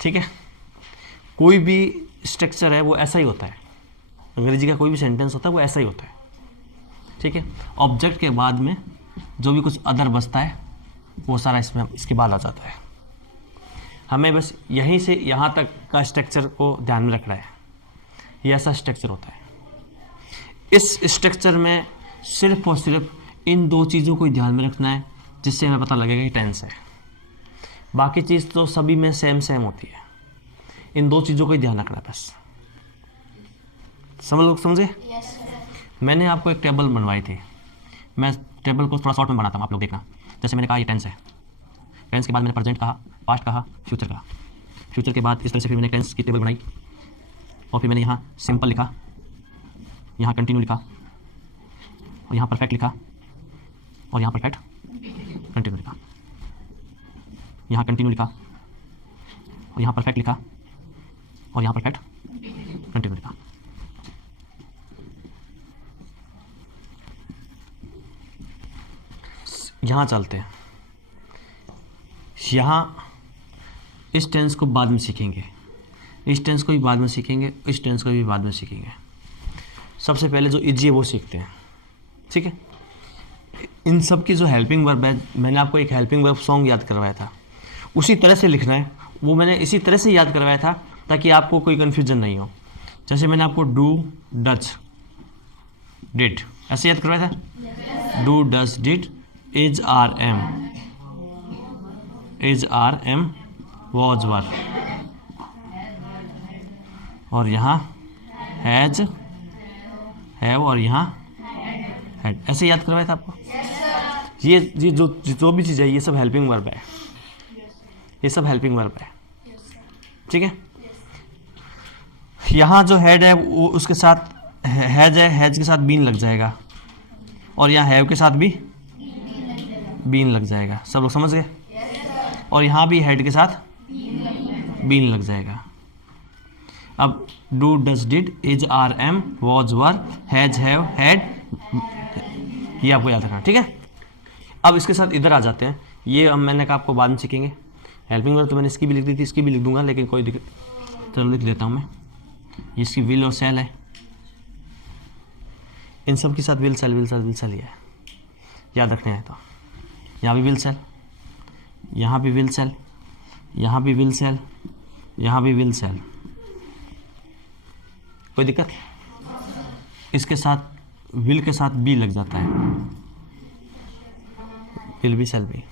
ठीक है, कोई भी स्ट्रक्चर है वो ऐसा ही होता है, अंग्रेजी का कोई भी सेंटेंस होता है वो ऐसा ही होता है। ठीक है, ऑब्जेक्ट के बाद में जो भी कुछ अदर बचता है वो सारा इसमें इसके बाद आ जाता है। हमें बस यहीं से यहाँ तक का स्ट्रक्चर को ध्यान में रखना है। ये ऐसा स्ट्रक्चर होता है। इस स्ट्रक्चर में सिर्फ और सिर्फ इन दो चीज़ों को ही ध्यान में रखना है, जिससे हमें पता लगेगा कि टेंस है। बाकी चीज़ तो सभी में सेम सेम होती है, इन दो चीज़ों को ही ध्यान रखना है बस। समझे? मैंने आपको एक टेबल बनवाई थी, मैं टेबल को थोड़ा शॉर्ट में बनाता हूँ, आप लोग देखना। जैसे मैंने कहा ये टेंस है, टेंस के बाद मैंने प्रेजेंट कहा, पास्ट कहा, फ्यूचर कहा। फ्यूचर के बाद इस तरह से फिर मैंने टेंस की टेबल बनाई, और फिर मैंने यहाँ सिंपल लिखा, यहाँ कंटिन्यू लिखा, और यहाँ परफेक्ट लिखा, और यहाँ परफेक्ट कंटिन्यू लिखा, यहाँ कंटिन्यू लिखा, और यहाँ परफेक्ट लिखा, और यहाँ परफेक्ट कंटिन्यू लिखा। यहाँ चलते हैं, यहाँ इस टेंस को बाद में सीखेंगे, इस टेंस को भी बाद में सीखेंगे, इस टेंस को भी बाद में सीखेंगे। सबसे पहले जो इजी है वो सीखते हैं। ठीक है, इन सब की जो हेल्पिंग वर्ब है, मैंने आपको एक हेल्पिंग वर्ब सॉन्ग याद करवाया था, उसी तरह से लिखना है। वो मैंने इसी तरह से याद करवाया था ताकि आपको कोई कन्फ्यूजन नहीं हो। जैसे मैंने आपको डू, डच, डिड ऐसे याद करवाया था। Do, does, did, is, are, am, is, are, am, was, were, और यहाँ हैज, हैव, और यहाँ हैड, ऐसे याद करवाया था आपको। ये जो भी चीज़ है ये सब हेल्पिंग वर्ब है, ये सब हेल्पिंग वर्ब है। ठीक है, यहाँ जो हेड है वो उसके साथ हैज है, हैज के साथ बीन लग जाएगा, और यहाँ हैव के साथ भी बीन लग जाएगा। सब लोग समझ गए? और यहाँ भी हेड के साथ बीन लग जाएगा। अब do, does, did, is, are, am, was, were, has, have, had, ये आपको याद रखना। ठीक है, अब इसके साथ इधर आ जाते हैं। ये अब मैंने कहा आपको बाद में सीखेंगे। हेल्पिंग वर्ब तो मैंने इसकी भी लिख दी थी, इसकी भी लिख दूंगा, लेकिन कोई दिक्कत, चलो लिख देता हूँ मैं। इसकी विल और सेल है, इन सब के साथ will shall, will shall, will shall ही है, याद रखने है। तो यहाँ भी विल सेल, यहाँ भी विल सेल, यहाँ भी विल सेल, यहाँ भी विल सेल, कोई दिक्कत? इसके साथ विल के साथ बी लग जाता है, विल भी सेल भी।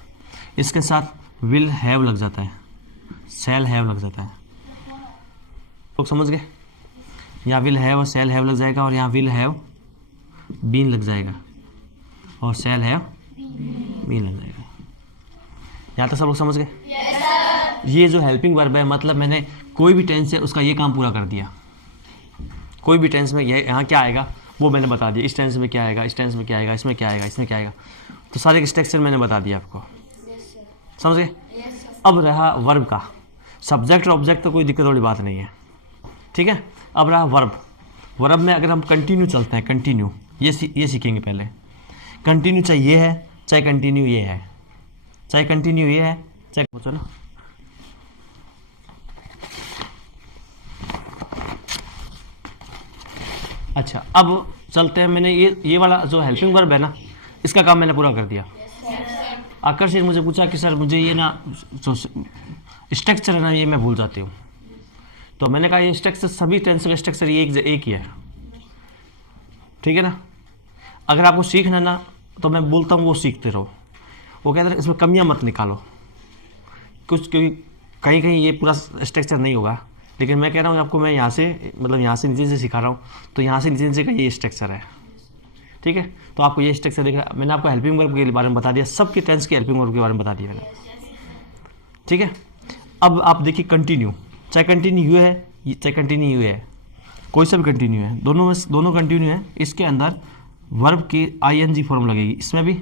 इसके साथ विल हैव लग जाता है, सेल हैव लग जाता है। लोग समझ गए? यहाँ विल हैव और सेल हैव लग जाएगा, और यहाँ विल हैव बीन लग जाएगा, और सेल हैव बीन लग जाएगा। यहाँ तक सब लोग समझ गए? ये जो हेल्पिंग वर्ब है, मतलब मैंने कोई भी टेंस है उसका ये काम पूरा कर दिया। कोई भी टेंस में यहाँ क्या आएगा वो मैंने बता दिया। इस टेंस में क्या आएगा, इस टेंस में क्या आएगा, इसमें क्या आएगा, इसमें क्या आएगा, तो सारे स्ट्रक्चर मैंने बता दिया आपको। समझ गए? अब रहा वर्ब का। सब्जेक्ट और ऑब्जेक्ट तो कोई दिक्कत वाली बात नहीं है। ठीक है, अब रहा वर्ब। वर्ब में अगर हम कंटिन्यू चलते हैं, कंटिन्यू ये सीखेंगे पहले। कंटिन्यू चाहे ये है, चाहे कंटिन्यू ये है, चाहे कंटिन्यू ये है, चाहे पूछो ना। अच्छा, अब चलते हैं। मैंने ये वाला जो हेल्पिंग वर्ब है ना, इसका काम मैंने पूरा कर दिया। आकर्षित मुझे पूछा कि सर मुझे ये ना जो स्ट्रक्चर है ना ये मैं भूल जाती हूँ, तो मैंने कहा ये स्ट्रक्चर सभी टेंस का स्ट्रक्चर ये एक ही है। ठीक है ना, अगर आपको सीखना ना तो मैं बोलता हूँ वो सीखते रहो। वो कहते हैं इसमें कमियाँ मत निकालो कुछ, क्योंकि कहीं कहीं ये पूरा स्ट्रक्चर नहीं होगा, लेकिन मैं कह रहा हूँ आपको, मैं यहाँ से मतलब यहाँ से नीचे से सिखा रहा हूँ, तो यहाँ से नीचे का ये स्ट्रक्चर है। ठीक है, तो आपको ये स्ट्रक्चर दिख रहा है। मैंने आपको हेल्पिंग वर्ब के बारे में बता दिया, सबके टेंस के हेल्पिंग वर्ब के बारे में बता दिया मैंने। ठीक है, अब आप देखिए कंटिन्यू, चाहे कंटिन्यू है चाहे कंटिन्यू है, कोई सा भी कंटिन्यू है, दोनों कंटिन्यू है। इसके अंदर वर्ब की आईएनजी फॉर्म लगेगी, इसमें भी,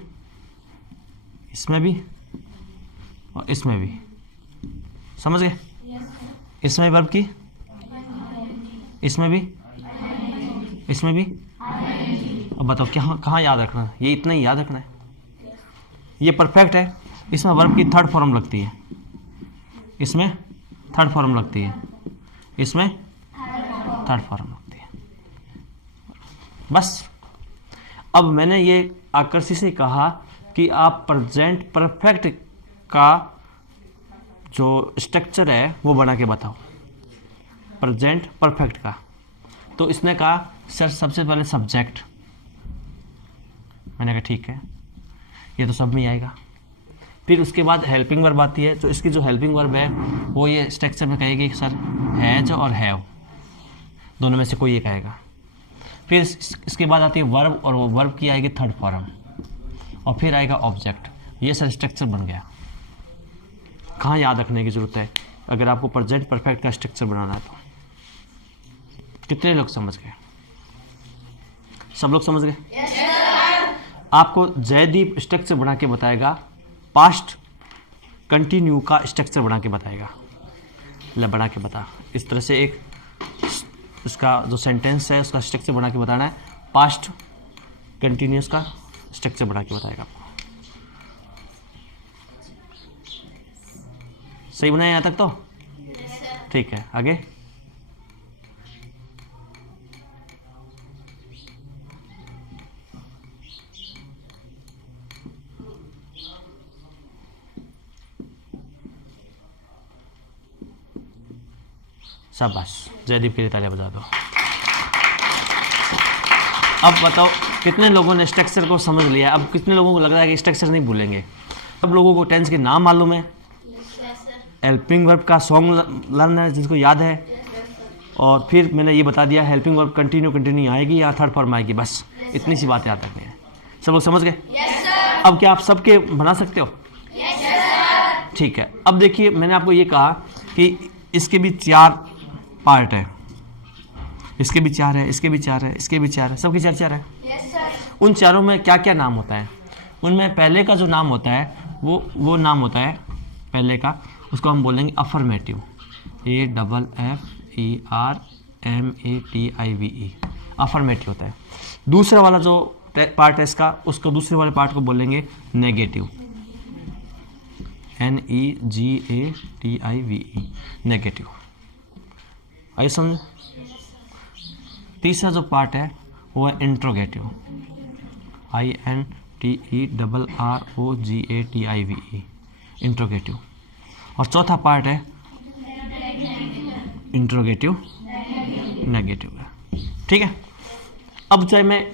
इसमें भी, और इसमें भी। समझ गए? इसमें वर्ब की, इसमें भी, इसमें भी। अब बताओ कहाँ याद रखना है? ये इतना ही याद रखना है। ये परफेक्ट है, इसमें वर्ब की थर्ड फॉर्म लगती है, इसमें थर्ड फॉर्म लगती है, इसमें थर्ड फॉर्म लगती है। बस अब मैंने ये आकर्षि से कहा कि आप प्रेजेंट परफेक्ट का जो स्ट्रक्चर है वो बना के बताओ, प्रेजेंट परफेक्ट का। तो इसने कहा सर सबसे पहले सब्जेक्ट। मैंने कहा ठीक है, ये तो सब में आएगा। फिर उसके बाद हेल्पिंग वर्ब आती है, तो इसकी जो हेल्पिंग वर्ब है वो ये स्ट्रक्चर में कहेगी कि सर हैज और हैव, दोनों में से कोई एक आएगा। फिर इसके बाद आती है वर्ब, और वो वर्ब की आएगी थर्ड फॉर्म, और फिर आएगा ऑब्जेक्ट। ये सर स्ट्रक्चर बन गया। कहाँ याद रखने की ज़रूरत है अगर आपको प्रेजेंट परफेक्ट का स्ट्रक्चर बनाना है तो। कितने लोग समझ गए? सब लोग समझ गए? आपको जयदीप स्ट्रक्चर बना के बताएगा, पास्ट कंटिन्यू का स्ट्रक्चर बना के बताएगा। ले बना के बता, इस तरह से एक उसका जो सेंटेंस है उसका स्ट्रक्चर बना के बताना है, पास्ट कंटिन्यूस का स्ट्रक्चर बना के बताएगा आपको। सही बनाया यहाँ तक तो? ठीक है, आगे। शाबाश, जयदीप के लिए तालियां बजा दो। अब बताओ कितने लोगों ने स्ट्रक्चर को समझ लिया? अब कितने लोगों को लग रहा है कि स्ट्रक्चर नहीं भूलेंगे? सब लोगों को टेंस के नाम मालूम है, हेल्पिंग वर्ब का सॉन्ग लर्न है जिसको याद है, और फिर मैंने ये बता दिया हेल्पिंग वर्ब कंटिन्यू आएगी या थर्ड फॉर्म आएगी, बस इतनी सी बात याद रखनी है। सब लोग समझ गए? अब क्या आप सबके बना सकते हो? ठीक है। अब देखिए मैंने आपको ये कहा कि इसके भी 4 पार्ट है, इसके भी 4 है, इसके भी 4 है, इसके भी 4 है, सबके 4 है। उन चारों में क्या क्या नाम होता है? उनमें पहले का जो नाम होता है वो नाम होता है पहले का, उसको हम बोलेंगे अफर्मेटिव, AFFERMATIVE, अफर्मेटिव होता है। दूसरा वाला जो पार्ट है इसका, उसको दूसरे वाले पार्ट को बोलेंगे नेगेटिव, NEGATIVE, नेगेटिव। आइए समझ। तीसरा जो पार्ट है वो है इंट्रोगेटिव, INTERROGATIVE, इंट्रोगेटिव। और चौथा पार्ट है इंट्रोगेटिव नेगेटिव है। ठीक है। अब चाहे मैं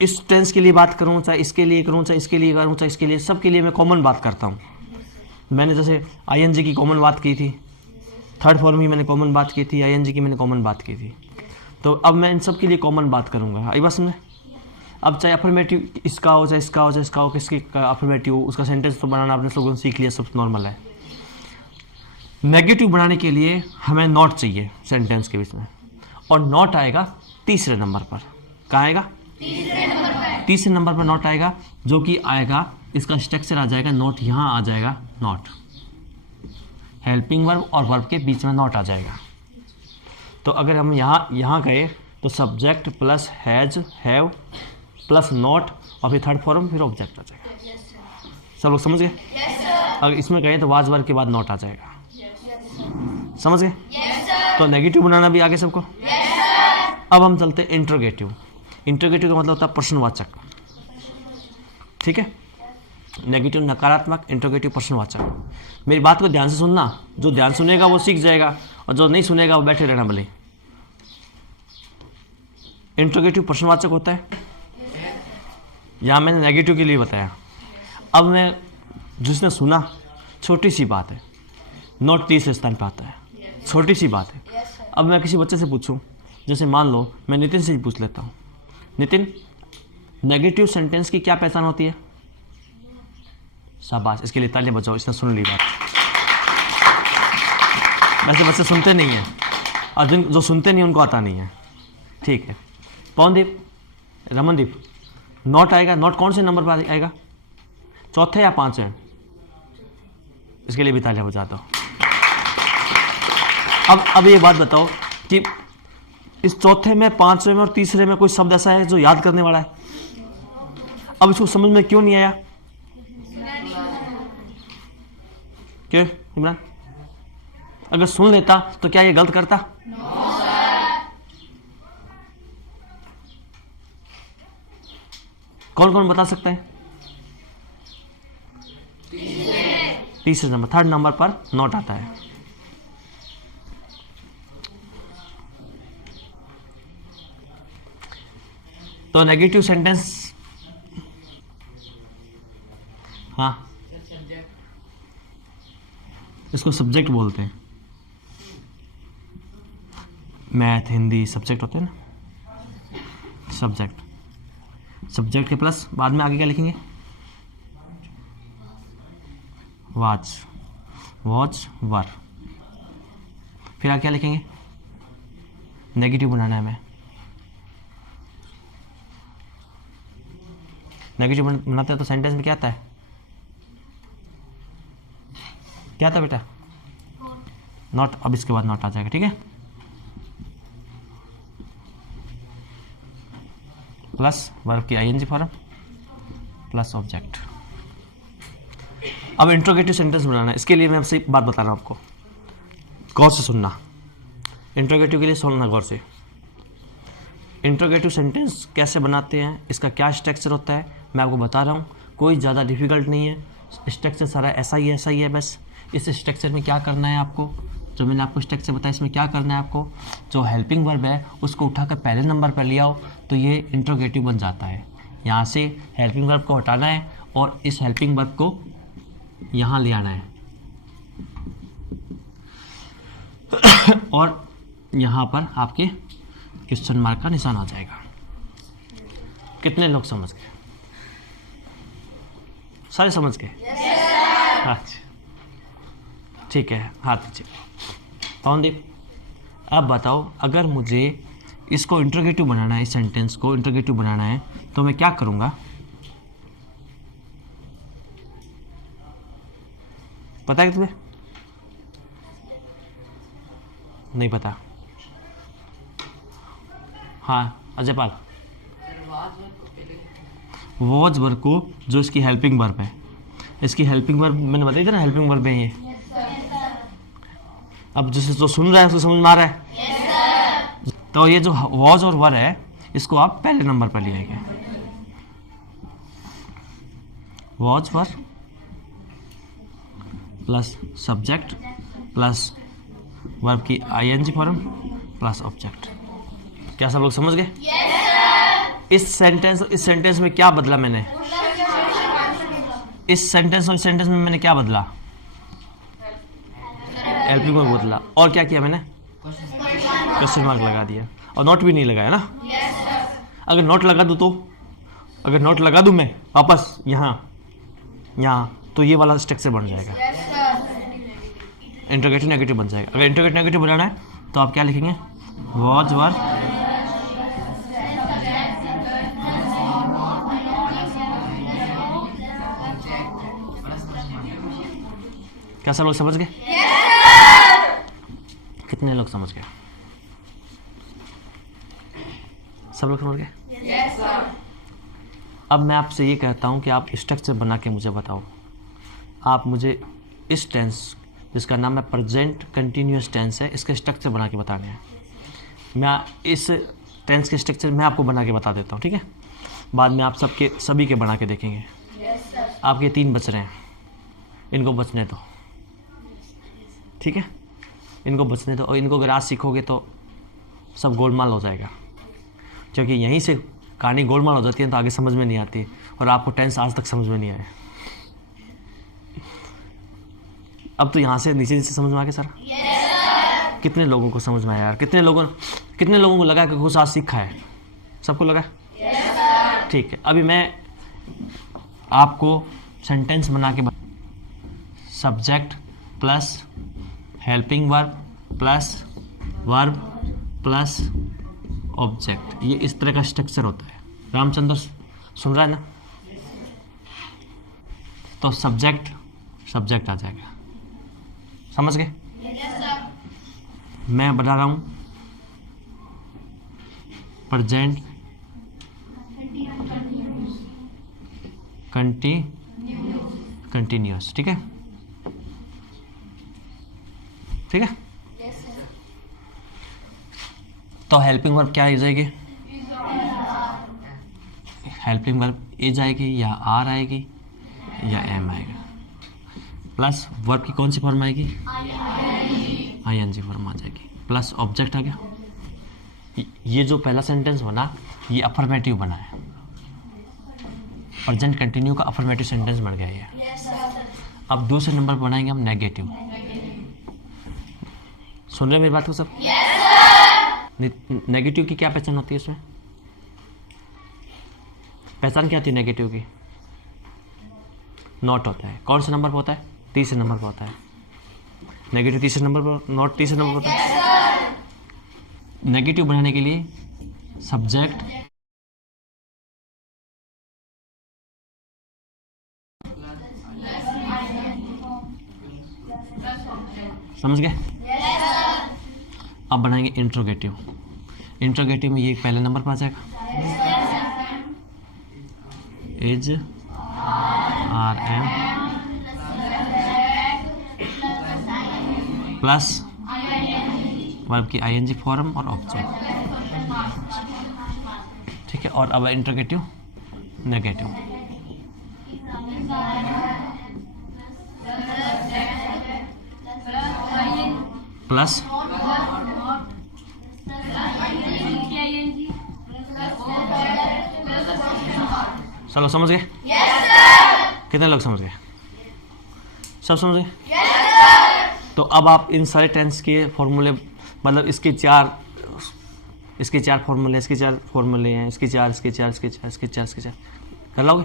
इस टेंस के लिए बात करूं, चाहे इसके लिए करूं, चाहे इसके लिए करूं, चाहे इसके लिए, सबके लिए मैं कॉमन बात करता हूं। मैंने जैसे ING की कॉमन बात की थी, थर्ड फॉर्म की मैंने कॉमन बात की थी, ING की मैंने कॉमन बात की थी, तो अब मैं इन सब के लिए कॉमन बात करूंगा। आई बात समझे? अब चाहे अफर्मेटिव इसका हो, चाहे इसका हो, चाहे इसका हो, किसकी अफर्मेटिव हो, उसका सेंटेंस तो बनाना आपने लोगों ने सीख लिया, सब नॉर्मल है। नेगेटिव बनाने के लिए हमें नॉट चाहिए सेंटेंस के बीच में, और नॉट आएगा तीसरे नंबर पर। कहाँ आएगा? तीसरे नंबर पर नॉट आएगा, जो कि आएगा, इसका स्ट्रक्चर आ जाएगा नॉट, यहाँ आ जाएगा नॉट, हेल्पिंग वर्ब और वर्ब के बीच में नॉट आ जाएगा। तो अगर हम यहाँ गए तो subject plus has have plus not, और फिर थर्ड फॉर्म, फिर ऑब्जेक्ट आ जाएगा। सब लोग समझ गए? अगर इसमें गए तो वाज वर्ब के बाद नॉट आ जाएगा। समझ गए? तो नेगेटिव बनाना भी आगे सबको। अब हम चलते इंट्रोगेटिव। इंट्रोगेटिव का मतलब होता है प्रश्नवाचक। ठीक है। नेगेटिव नकारात्मक, इंट्रोगेटिव प्रश्नवाचक। मेरी बात को ध्यान से सुनना, जो ध्यान सुनेगा वो सीख जाएगा, और जो नहीं सुनेगा वो बैठे रहना भले। इंट्रोगेटिव प्रश्नवाचक होता है, यहाँ मैंने नेगेटिव के लिए बताया। अब मैं जिसने सुना, छोटी सी बात है, नॉट तीसरे स्थान पर आता है, छोटी सी बात है। अब मैं किसी बच्चे से पूछूं, जैसे मान लो मैं नितिन से ही पूछ लेता हूँ, नितिन नेगेटिव सेंटेंस की क्या पहचान होती है? शाबाश, इसके लिए तालियां बजाओ, इसने सुन ली बात। वैसे बच्चे सुनते नहीं हैं, और जो सुनते नहीं उनको आता नहीं है। ठीक है। पवनदीप, रमनदीप, नॉट आएगा, नॉट कौन से नंबर पर आएगा? चौथे या पांचवें? इसके लिए भी तालियां बजा दो। अब ये बात बताओ कि इस चौथे में, पांचवें में और तीसरे में कोई शब्द ऐसा है जो याद करने वाला है? अब इसको समझ में क्यों नहीं आया? क्यों इमरान? अगर सुन लेता तो क्या ये गलत करता? कौन कौन बता सकता है? तीसरे नंबर, थर्ड नंबर पर नॉट आता है। तो नेगेटिव सेंटेंस, हाँ इसको सब्जेक्ट बोलते हैं। मैथ, हिंदी सब्जेक्ट होते हैं ना, सब्जेक्ट के प्लस बाद में आगे क्या लिखेंगे? वॉच वर। फिर आगे क्या लिखेंगे? नेगेटिव बनाना है हमें। नेगेटिव बनाते हैं तो सेंटेंस में क्या आता है? क्या था बेटा? नॉट। अब इसके बाद नॉट आ जाएगा, ठीक है। प्लस वर्ब की आईएनजी फॉर्म प्लस ऑब्जेक्ट। अब इंट्रोगेटिव सेंटेंस बनाना है। इसके लिए मैं आपसे एक बात बता रहा हूं आपको, गौर से सुनना। इंट्रोगेटिव के लिए सुनना गौर से। इंट्रोगेटिव सेंटेंस कैसे बनाते हैं, इसका क्या स्ट्रक्चर होता है, मैं आपको बता रहा हूँ। कोई ज़्यादा डिफिकल्ट नहीं है, स्ट्रक्चर सारा ऐसा ही है। बस इस स्ट्रक्चर में क्या करना है आपको, जो मैंने आपको स्ट्रक्चर बताया, इसमें क्या करना है आपको, जो हेल्पिंग वर्ब है उसको उठाकर पहले नंबर पर ले आओ तो ये इंट्रोगेटिव बन जाता है। यहाँ से हेल्पिंग वर्ब को हटाना है और इस हेल्पिंग वर्ब को यहाँ ले आना है और यहाँ पर आपके क्वेश्चन मार्क का निशान आ जाएगा। कितने लोग समझ गए? सारे समझ गए? अच्छा ठीक है, हाथ नीचे। पवनदीप अब बताओ, अगर मुझे इसको इंट्रोगेटिव बनाना है, इस सेंटेंस को इंट्रोगेटिव बनाना है तो मैं क्या करूँगा? पता है तुम्हें? नहीं पता? हाँ अजय पाल। वॉच वर्ब को, जो इसकी हेल्पिंग वर्ब है, इसकी हेल्पिंग वर्ब मैंने बताई थी ना, हेल्पिंग वर्ब है ये। अब जिसे जो सुन रहा है उसको समझ में आ रहा है? तो ये जो वॉच और वर है इसको आप पहले नंबर पर ले आएंगे। वॉच वर प्लस सब्जेक्ट प्लस वर्ब की आईएनजी फॉर्म प्लस ऑब्जेक्ट। क्या सब लोग समझ गए? इस सेंटेंस में क्या बदला मैंने? इस सेंटेंस और इस सेंटेंस में मैंने क्या बदला? हेल्पिंग वर्ब बदला। और क्या किया मैंने? क्वेश्चन मार्क लगा दिया और नोट भी नहीं लगाया ना। अगर नोट लगा दूं तो, अगर नोट लगा दूं मैं वापस यहाँ तो ये वाला स्ट्रक्चर बन जाएगा, इंट्रोगेटिव नेगेटिव बन जाएगा। अगर इंट्रोगेटिव नेगेटिव बनाना है तो आप क्या लिखेंगे? वॉच वर क्या सब लोग समझ गए? कितने लोग समझ गए? सब लोग समझ गए? अब मैं आपसे ये कहता हूं कि आप स्ट्रक्चर बना के मुझे बताओ। आप मुझे इस टेंस, जिसका नाम है प्रेजेंट कंटिन्यूअस टेंस है, इसके स्ट्रक्चर बना के बताने हैं। मैं इस टेंस के स्ट्रक्चर मैं आपको बना के बता देता हूँ, ठीक है? बाद में आप सभी के बना के देखेंगे। आपके 3 बच रहे हैं, इनको बचने दो, ठीक है? इनको बचने दो। और इनको अगर आज सीखोगे तो सब गोलमाल हो जाएगा, क्योंकि यहीं से कहानी गोलमाल हो जाती है तो आगे समझ में नहीं आती। और आपको टेंस आज तक समझ में नहीं आया। अब तो यहाँ से नीचे नीचे समझ में आ गया सारा? कितने लोगों को समझ में आया यार? कितने लोगों को लगा कि कुछ आज सीखा है? सबको लगा? ठीक है। अभी मैं आपको सेंटेंस बना के subject plus helping verb plus verb plus object, ये इस तरह का स्ट्रक्चर होता है। रामचंद्र सुन रहा है ना? तो सब्जेक्ट आ जाएगा। समझ गए? मैं बता रहा हूं प्रेजेंट कंटिन्यूअस, ठीक है? ठीक है। तो हेल्पिंग वर्ब क्या आ जाएगी? हेल्पिंग वर्ब इज आएगी या आर आएगी या एम आएगा, प्लस वर्ब की कौन सी फॉर्म आएगी? आईएनजी फॉर्म आ जाएगी, प्लस ऑब्जेक्ट आ गया। ये जो पहला सेंटेंस बना ये अफर्मेटिव बना है, प्रेजेंट कंटिन्यू का अफर्मेटिव सेंटेंस बन गया ये। अब दूसरे नंबर पर बनाएंगे हम नेगेटिव। सुन रहे हैं मेरी बात को सब? नेगेटिव की क्या पहचान होती है इसमें? पहचान क्या होती है नेगेटिव की? नॉट होता है। कौन से नंबर पर होता है? तीसरे नंबर पर होता है। नेगेटिव तीसरे नंबर पर, नॉट तीसरे नंबर पर होता है। नेगेटिव बनाने के लिए सब्जेक्ट समझ गए? अब बनाएंगे इंट्रोगेटिव। इंट्रोगेटिव में ये पहले नंबर पर आ जाएगा, is are am plus verb की आईएनजी फॉर्म और ऑब्जेक्ट, ठीक है। और अब इंट्रोगेटिव नेगेटिव, प्लस चलो समझ गए? कितने लोग समझ गए? सब समझ गए? तो अब आप इन सारे टेंस के फॉर्मूले, मतलब इसके चार फॉर्मूले, इसके चार फॉर्मूले हैं, इसके चार कर लोगे?